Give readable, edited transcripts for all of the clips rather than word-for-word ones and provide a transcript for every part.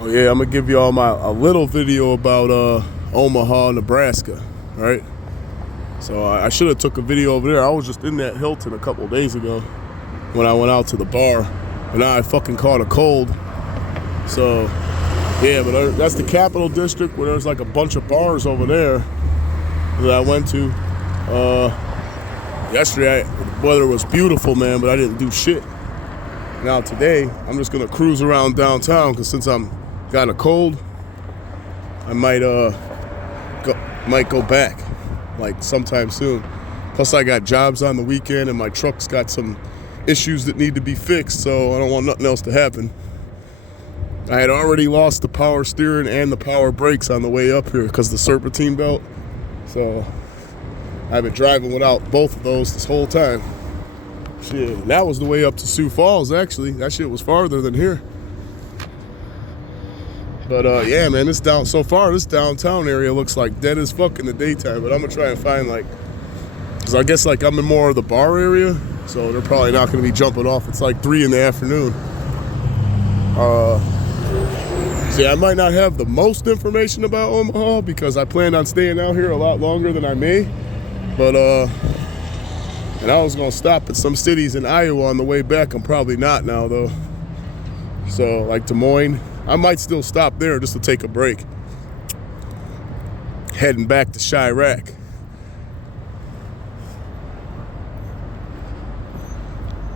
Oh yeah, I'm gonna give y'all a little video about Omaha, Nebraska, right? So I should have took a video over there. I was just in that Hilton a couple days ago when I went out to the bar, but now I fucking caught a cold. So yeah, but that's the Capital District where there's like a bunch of bars over there that I went to. Yesterday, the weather was beautiful, man, but I didn't do shit. Now today, I'm just gonna cruise around downtown because since I'm got a cold, I might go back like sometime soon. Plus, I got jobs on the weekend, and my truck's got some issues that need to be fixed, so I don't want nothing else to happen. I had already lost the power steering and the power brakes on the way up here because of the serpentine belt, so I've been driving without both of those this whole time. Shit, that was the way up to Sioux Falls, actually. That shit was farther than here. But yeah, man, so far this downtown area looks like dead as fuck in the daytime, but I'm gonna try and find because I guess like I'm in more of the bar area, so they're probably not gonna be jumping off. It's like 3 in the afternoon. See, I might not have the most information about Omaha because I planned on staying out here a lot longer than I may, but and I was gonna stop at some cities in Iowa on the way back. I'm probably not now though. So like Des Moines, I might still stop there just to take a break. Heading back to Chirac.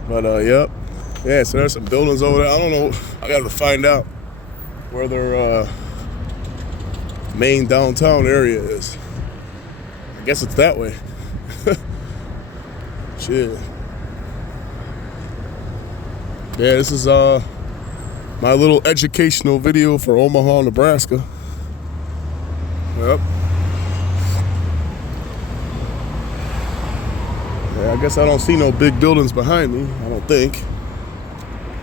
But yep. Yeah, so there's some buildings over there. I don't know. I gotta find out where their main downtown area is. I guess it's that way. Shit. Yeah, this is my little educational video for Omaha, Nebraska. Yep. Yeah, I guess I don't see no big buildings behind me, I don't think.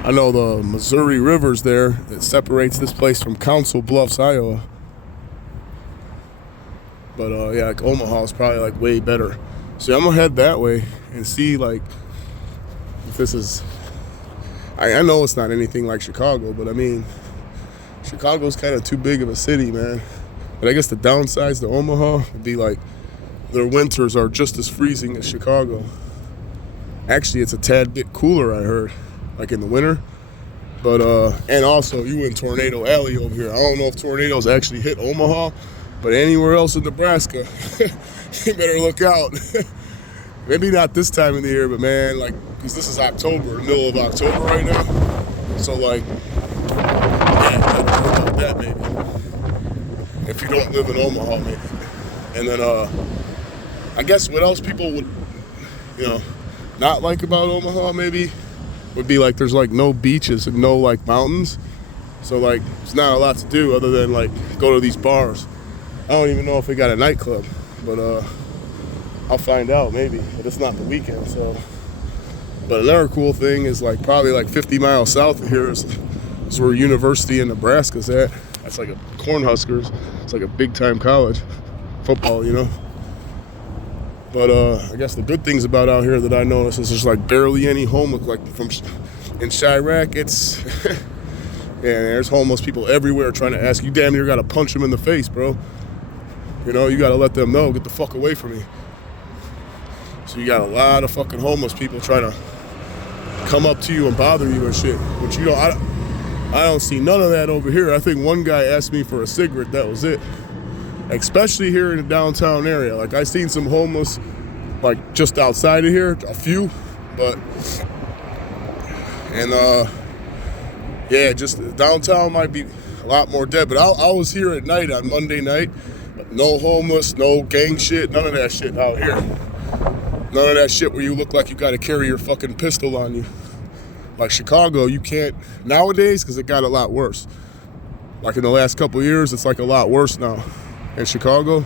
I know the Missouri River's there. It separates this place from Council Bluffs, Iowa. But yeah, like Omaha's probably like way better. So I'm gonna head that way and see like if this is. I know it's not anything like Chicago, but I mean, Chicago's kind of too big of a city, man. But I guess the downsides to Omaha would be like their winters are just as freezing as Chicago. Actually, it's a tad bit cooler, I heard, like in the winter. But and also you in Tornado Alley over here. I don't know if tornadoes actually hit Omaha, but anywhere else in Nebraska, you better look out. Maybe not this time of the year, but man, like, because this is October, middle of October right now. So like, yeah, you gotta know about that maybe. If you don't live in Omaha, maybe. And then I guess what else people would, not like about Omaha maybe would be like there's like no beaches and no like mountains. So like there's not a lot to do other than like go to these bars. I don't even know if they got a nightclub, but I'll find out maybe, but it's not the weekend, so. But another cool thing is like probably like 50 miles south of here is where University in Nebraska's at. That's like a Cornhuskers. It's like a big time college football, But I guess the good things about out here that I noticed is there's like barely any homeless. Like in Chirac, it's yeah, there's homeless people everywhere trying to ask you. Damn near got to punch them in the face, bro. You got to let them know, get the fuck away from me. So you got a lot of fucking homeless people trying to come up to you and bother you and shit. But I don't see none of that over here. I think one guy asked me for a cigarette, that was it. Especially here in the downtown area. Like I seen some homeless like just outside of here, a few, yeah, just downtown might be a lot more dead. But I was here at night on Monday night, but no homeless, no gang shit, none of that shit out here. None of that shit where you look like you got to carry your fucking pistol on you. Like Chicago, you can't nowadays because it got a lot worse. Like in the last couple of years, it's like a lot worse now in Chicago.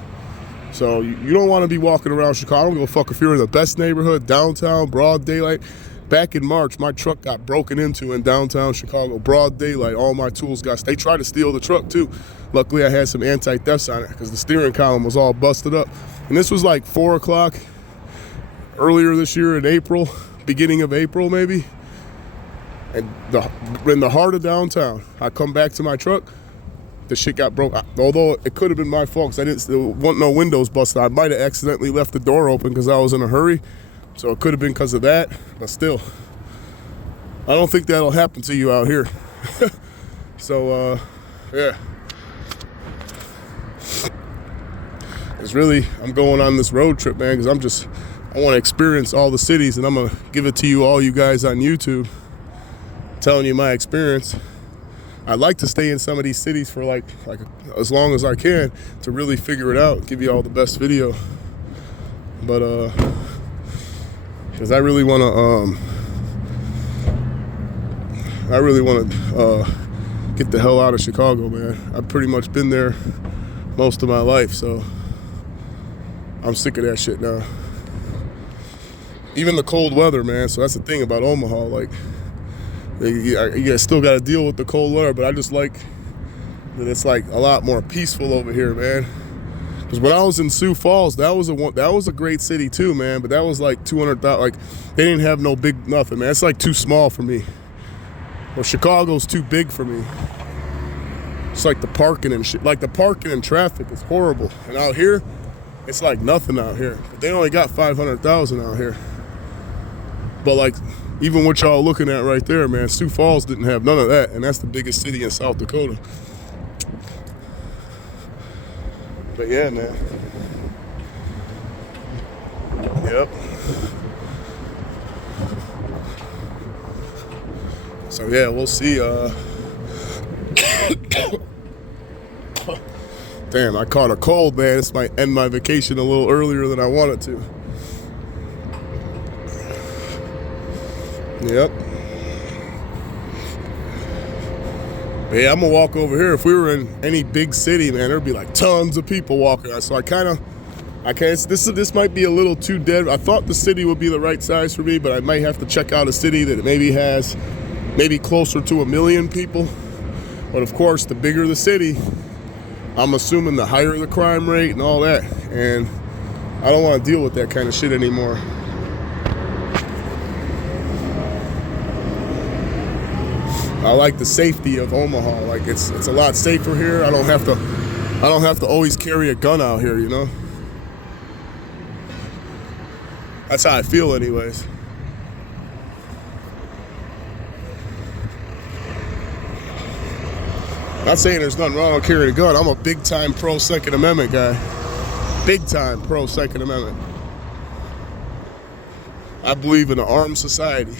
So you don't want to be walking around Chicago. I don't give a fuck if you're in the best neighborhood, downtown, broad daylight. Back in March, my truck got broken into in downtown Chicago, broad daylight. All my tools they tried to steal the truck too. Luckily, I had some anti-thefts on it because the steering column was all busted up. And this was like 4 o'clock. Earlier this year in April, beginning of April maybe. And in the heart of downtown, I come back to my truck, the shit got broke. Although it could have been my fault because there wasn't no windows busted. I might have accidentally left the door open because I was in a hurry. So it could have been because of that. But still, I don't think that'll happen to you out here. So, yeah. It's really, I'm going on this road trip, man, because I want to experience all the cities, and I'm going to give it to you, all you guys on YouTube, telling you my experience. I'd like to stay in some of these cities for like as long as I can to really figure it out, give you all the best video. But because I really want to get the hell out of Chicago, man. I've pretty much been there most of my life, so I'm sick of that shit now. Even the cold weather, man. So that's the thing about Omaha, like. You still got to deal with the cold weather, but I just like that it's like a lot more peaceful over here, man. Because when I was in Sioux Falls, that was a great city too, man. But that was like 200,000. Like they didn't have no big nothing, man. It's like too small for me. Well, Chicago's too big for me. It's like the parking and shit. Like the parking and traffic is horrible. And out here, it's like nothing out here. But they only got 500,000 out here. But like. Even what y'all looking at right there, man, Sioux Falls didn't have none of that, and that's the biggest city in South Dakota. But yeah, man. Yep. So yeah, we'll see. Damn, I caught a cold, man. This might end my vacation a little earlier than I wanted to. Yep. But yeah, I'm gonna walk over here. If we were in any big city, man, there'd be like tons of people walking. So this might be a little too dead. I thought the city would be the right size for me, but I might have to check out a city that maybe has closer to 1 million people. But of course, the bigger the city, I'm assuming the higher the crime rate and all that. And I don't want to deal with that kind of shit anymore. I like the safety of Omaha. Like it's a lot safer here. I don't have to always carry a gun out here, you know? That's how I feel anyways. Not saying there's nothing wrong with carrying a gun. I'm a big time pro Second Amendment guy. Big time pro Second Amendment. I believe in an armed society.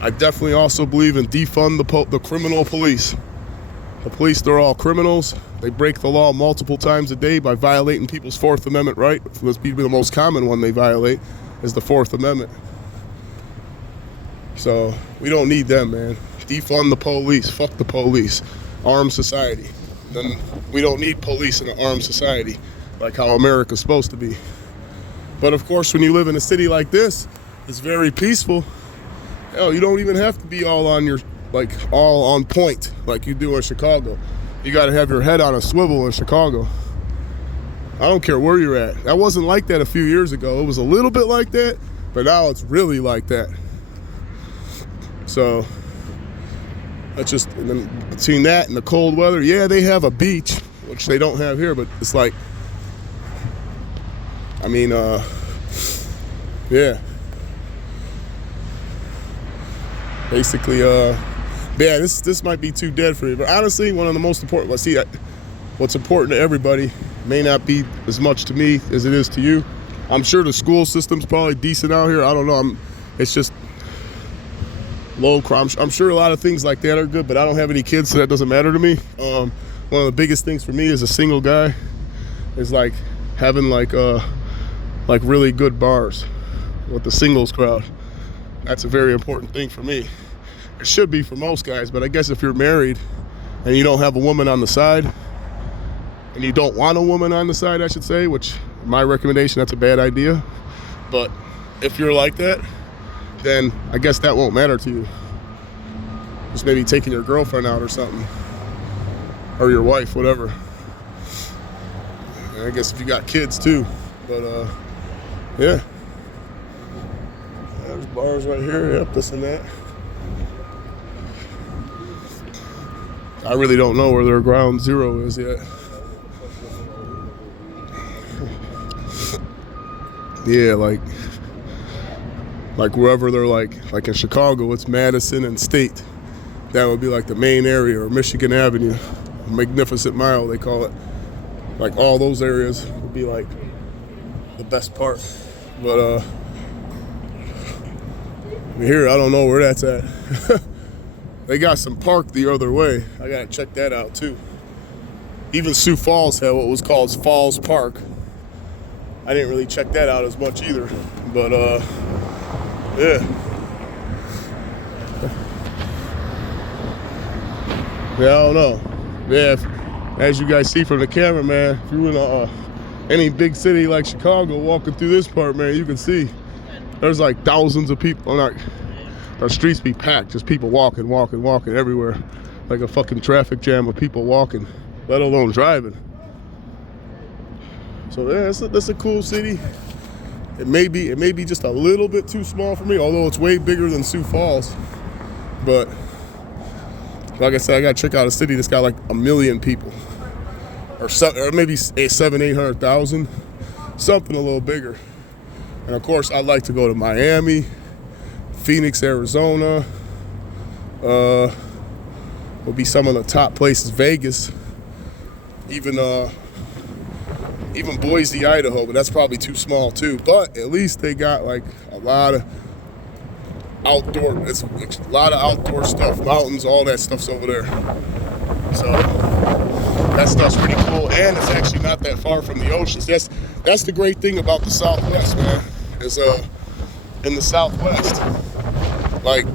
I definitely also believe in defund the criminal police. The police, they're all criminals. They break the law multiple times a day by violating people's Fourth Amendment right. This be the most common one they violate is the Fourth Amendment. So we don't need them, man. Defund the police. Fuck the police. Armed society. Then we don't need police in an armed society like how America's supposed to be. But of course, when you live in a city like this, it's very peaceful. Hell, you don't even have to be all on point like you do in Chicago. You got to have your head on a swivel in Chicago. I don't care where you're at. That wasn't like that a few years ago. It was a little bit like that, but now it's really like that. So that's just, and then between that and the cold weather, yeah, they have a beach, which they don't have here, but it's like, I mean, yeah. Basically, yeah, this might be too dead for me, but honestly, one of the most important, what's important to everybody may not be as much to me as it is to you. I'm sure the school system's probably decent out here. I don't know. It's just low crime. I'm sure a lot of things like that are good, but I don't have any kids, so that doesn't matter to me. One of the biggest things for me as a single guy is like having like really good bars with the singles crowd. That's a very important thing for me. It should be for most guys, but I guess if you're married and you don't have a woman on the side, and you don't want a woman on the side, I should say, which my recommendation, that's a bad idea. But if you're like that, then I guess that won't matter to you. Just maybe taking your girlfriend out or something, or your wife, whatever. And I guess if you got kids too, but yeah. There's bars right here, yep, this and that. I really don't know where their ground zero is yet. Yeah, like wherever they're like in Chicago, it's Madison and State. That would be like the main area, or Michigan Avenue, Magnificent Mile, they call it. Like all those areas would be like the best part. But here, I don't know where that's at. They got some park the other way. I gotta check that out too. Even Sioux Falls had what was called Falls Park. I didn't really check that out as much either. But yeah. Yeah, I don't know. Yeah, as you guys see from the camera, man, if you're in any big city like Chicago, walking through this part, man, you can see there's like thousands of people. Our streets be packed, just people walking everywhere, like a fucking traffic jam of people walking, let alone driving. So yeah, that's a cool city. It may be just a little bit too small for me, although it's way bigger than Sioux Falls. But like I said, I gotta check out a city that's got like 1 million people, or maybe 700,000-800,000, something a little bigger. And of course, I'd like to go to Miami, Phoenix, Arizona. Will be some of the top places. Vegas, even Boise, Idaho, but that's probably too small too. But at least they got like a lot of outdoor. It's a lot of outdoor stuff, mountains, all that stuff's over there. So that stuff's pretty cool, and it's actually not that far from the oceans. That's the great thing about the Southwest, man. Is in the Southwest, like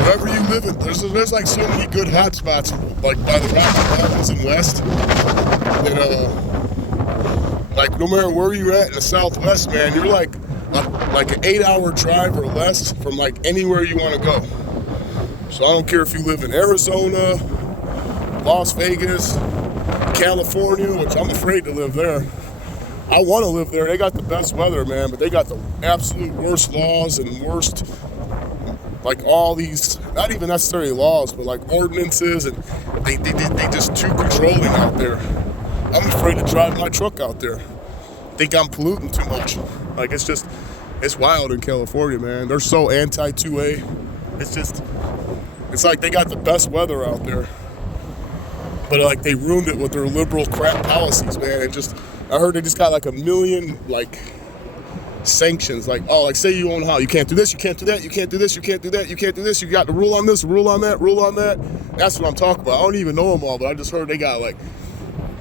wherever you live in, there's like so many good hot spots, like by the Rocky Mountains and west. And like no matter where you're at in the Southwest, man, you're like an 8-hour drive or less from like anywhere you want to go. So I don't care if you live in Arizona, Las Vegas, California, which I'm afraid to live there. I want to live there. They got the best weather, man, but they got the absolute worst laws and worst, like all these, not even necessarily laws, but like ordinances, and they just too controlling out there. I'm afraid to drive my truck out there. Think I'm polluting too much. Like it's wild in California, man. They're so anti-2A. It's like they got the best weather out there, but like they ruined it with their liberal crap policies, man. I heard they just got like 1 million like sanctions, like say you own a house, you can't do this, you can't do that, you can't do this, you can't do that, you can't do this, you got the rule on this, rule on that, rule on that. That's what I'm talking about. I don't even know them all, but I just heard they got like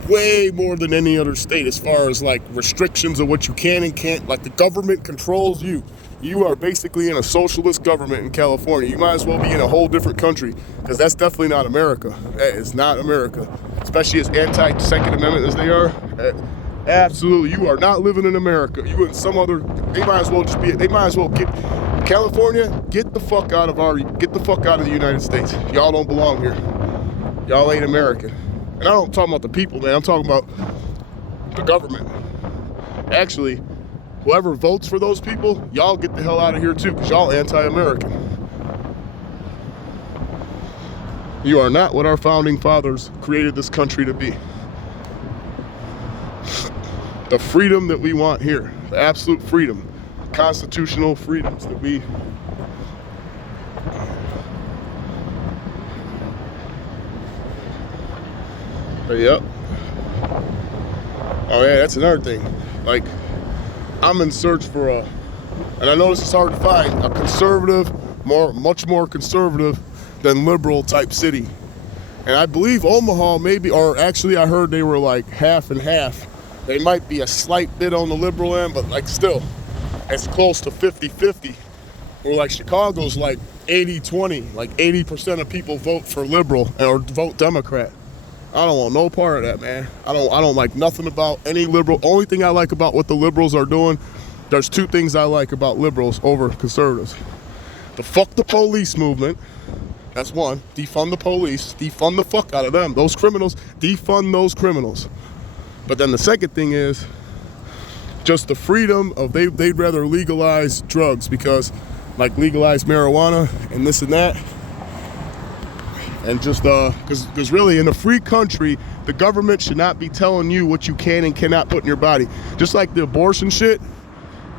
way more than any other state as far as like restrictions of what you can and can't. Like the government controls you. You are basically in a socialist government in California. You might as well be in a whole different country, because that's definitely not America. That is not America, especially as anti-Second Amendment as they are. Absolutely, you are not living in America. You in some other. They might as well get California. Get the fuck out of the United States. Y'all don't belong here. Y'all ain't American. And I don't talk about the people, man. I'm talking about the government. Actually, whoever votes for those people, y'all get the hell out of here too, because y'all anti-American. You are not what our founding fathers created this country to be. The freedom that we want here, the absolute freedom, constitutional freedoms that we. Yep. Oh yeah, that's another thing. Like, I'm in search for and I know this is hard to find, a conservative, much more conservative than liberal type city. And I believe Omaha maybe, or actually I heard they were like half and half. They might be a slight bit on the liberal end, but like still, it's close to 50-50. Where like Chicago's like 80-20, like 80% of people vote for liberal or vote Democrat. I don't want no part of that, man. I don't like nothing about any liberal. Only thing I like about what the liberals are doing, there's two things I like about liberals over conservatives. The fuck the police movement. That's one. Defund the police. Defund the fuck out of them. Those criminals. Defund those criminals. But then the second thing is just the freedom of they'd rather legalize drugs, because like legalize marijuana and this and that. And just because really in a free country, the government should not be telling you what you can and cannot put in your body. Just like the abortion shit,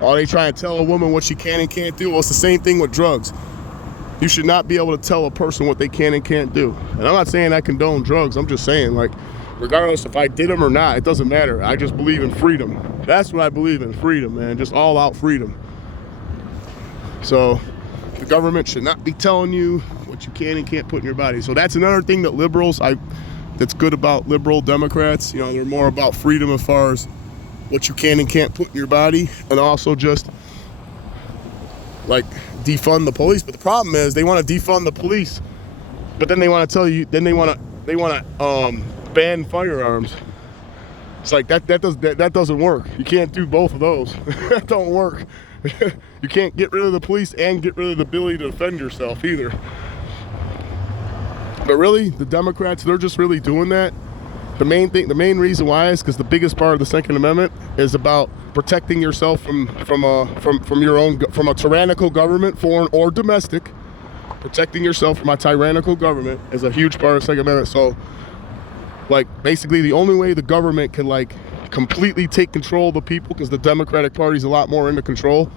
or they try to tell a woman what she can and can't do. Well, it's the same thing with drugs. You should not be able to tell a person what they can and can't do. And I'm not saying I condone drugs. I'm just saying, like, regardless if I did them or not, it doesn't matter. I just believe in freedom. That's what I believe in, freedom, man. Just all out freedom. So the government should not be telling you what you can and can't put in your body. So that's another thing that that's good about liberal Democrats. You know, they're more about freedom as far as what you can and can't put in your body, and also just like defund the police. But the problem is they want to defund the police, but then they want to tell you, then they want to ban firearms. It's like that doesn't work. You can't do both of those. That don't work. You can't get rid of the police and get rid of the ability to defend yourself either. But really, the Democrats, they're just really doing that. The main reason why is because the biggest part of the Second Amendment is about protecting yourself from a tyrannical government, foreign or domestic. Protecting yourself from a tyrannical government is a huge part of the Second Amendment. So, like, basically the only way the government can, like, completely take control of the people, because the Democratic Party is a lot more into control,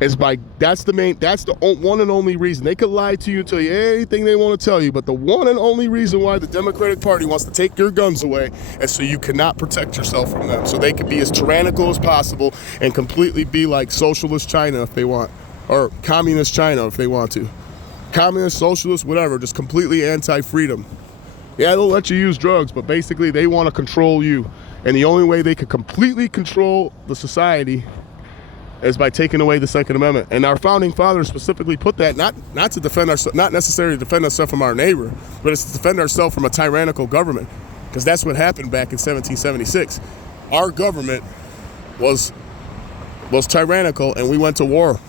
is that's the one and only reason. They could lie to you and tell you anything they want to tell you, but the one and only reason why the Democratic Party wants to take your guns away is so you cannot protect yourself from them. So they could be as tyrannical as possible and completely be like socialist China if they want, or communist China if they want to. Communist, socialist, whatever, just completely anti-freedom. Yeah, they'll let you use drugs, but basically they want to control you. And the only way they could completely control the society is by taking away the Second Amendment. And our founding fathers specifically put that not to defend ourselves, not necessarily to defend ourselves from our neighbor, but it's to defend ourselves from a tyrannical government. Because that's what happened back in 1776. Our government was tyrannical, and we went to war.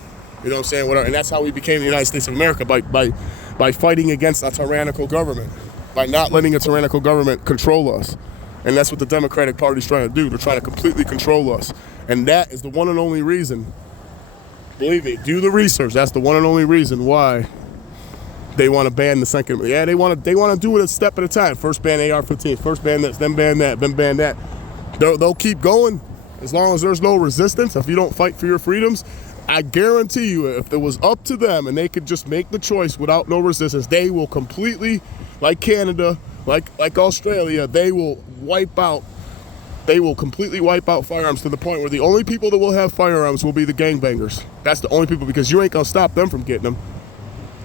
You know what I'm saying? And that's how we became the United States of America, by fighting against a tyrannical government, by not letting a tyrannical government control us. And that's what the Democratic Party's trying to do. They're trying to completely control us. And that is the one and only reason, believe me, do the research, that's the one and only reason why they want to ban the Second. Yeah, they want to do it a step at a time. First ban AR-15, first ban this, then ban that, then ban that. They'll keep going as long as there's no resistance. If you don't fight for your freedoms, I guarantee you, if it was up to them and they could just make the choice without no resistance, they will completely, like Canada, like Australia, they will completely wipe out firearms to the point where the only people that will have firearms will be the gangbangers. That's the only people, because you ain't gonna stop them from getting them.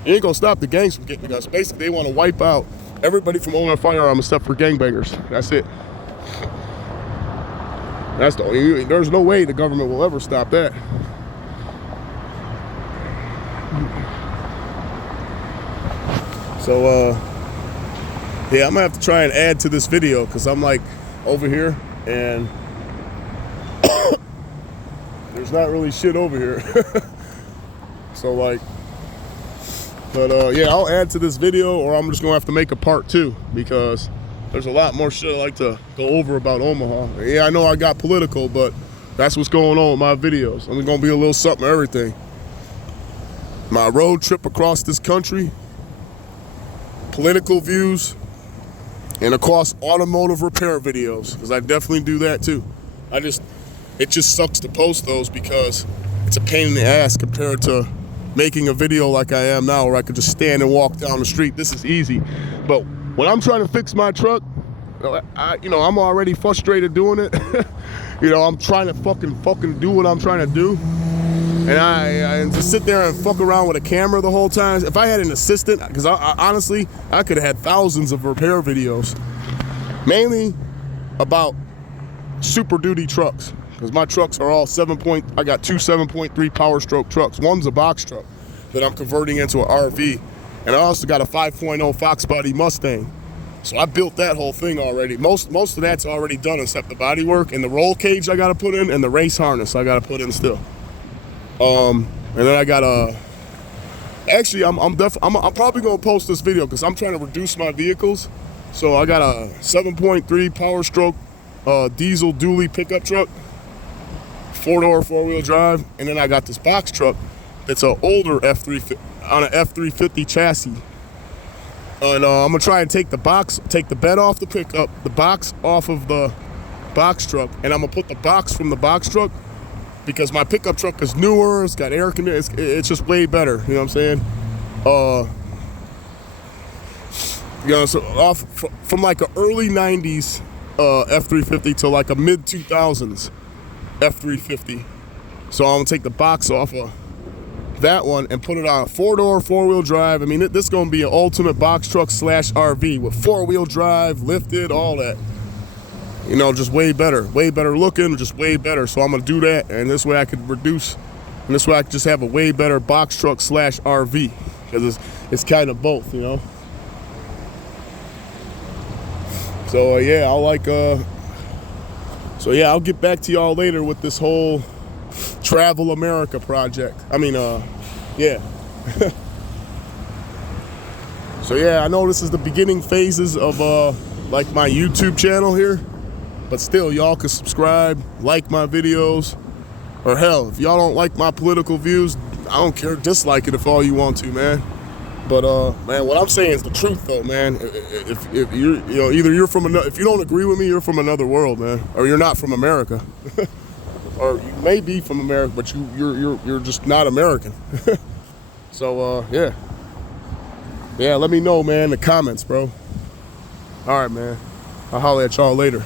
You ain't gonna stop the gangs from getting the guns. Basically, they want to wipe out everybody from owning a firearm except for gangbangers. That's it. That's the only. There's no way the government will ever stop that. So, yeah, I'm gonna have to try and add to this video because I'm like over here and there's not really shit over here. So like, but yeah, I'll add to this video, or I'm just gonna have to make a part 2 because there's a lot more shit I like to go over about Omaha. Yeah, I know I got political, but that's what's going on with my videos. I'm gonna be a little something everything. My road trip across this country, political views, and across automotive repair videos, because I definitely do that too. It just sucks to post those because it's a pain in the ass compared to making a video like I am now, where I could just stand and walk down the street. This is easy. But when I'm trying to fix my truck, I'm already frustrated doing it. I'm trying to fucking do what I'm trying to do. And I just sit there and fuck around with a camera the whole time. If I had an assistant, because I honestly, I could have had thousands of repair videos, mainly about Super Duty trucks, because my trucks are all I got 2 7.3 Power Stroke trucks. One's a box truck that I'm converting into an RV, and I also got a 5.0 Fox Body Mustang. So I built that whole thing already. Most of that's already done except the body work and the roll cage I got to put in, and the race harness I got to put in still. And then I got actually I'm probably gonna post this video because I'm trying to reduce my vehicles. So I got a 7.3 Power Stroke diesel dually pickup truck, 4-door 4-wheel drive, and then I got this box truck that's an older F350 on an F350 chassis. And I'm gonna try and take the bed off the pickup, the box off of the box truck, and I'm gonna put the box from the box truck, because my pickup truck is newer, it's got air conditioning, it's just way better, you know what I'm saying? So from like a early 90s F-350 to like a mid 2000s F-350. So I'm gonna take the box off of that one and put it on a 4-door, 4-wheel drive. I mean, this is gonna be an ultimate box truck / RV with 4-wheel drive, lifted, all that. You know, just way better looking, just way better. So I'm gonna do that, and this way I could reduce, and this way I could just have a way better box truck / RV, because it's kind of both, you know. So yeah, I'll get back to y'all later with this whole Travel America project. I mean, yeah. So yeah, I know this is the beginning phases of like my YouTube channel here, but still, y'all can subscribe, like my videos, or hell, if y'all don't like my political views, I don't care, dislike it if all you want to, man. But man, what I'm saying is the truth, though, man. If you're, you know, either you're from another, if you don't agree with me, you're from another world, man, or you're not from America, or you may be from America, but you're just not American. So yeah, let me know, man, in the comments, bro. All right, man. I'll holler at y'all later.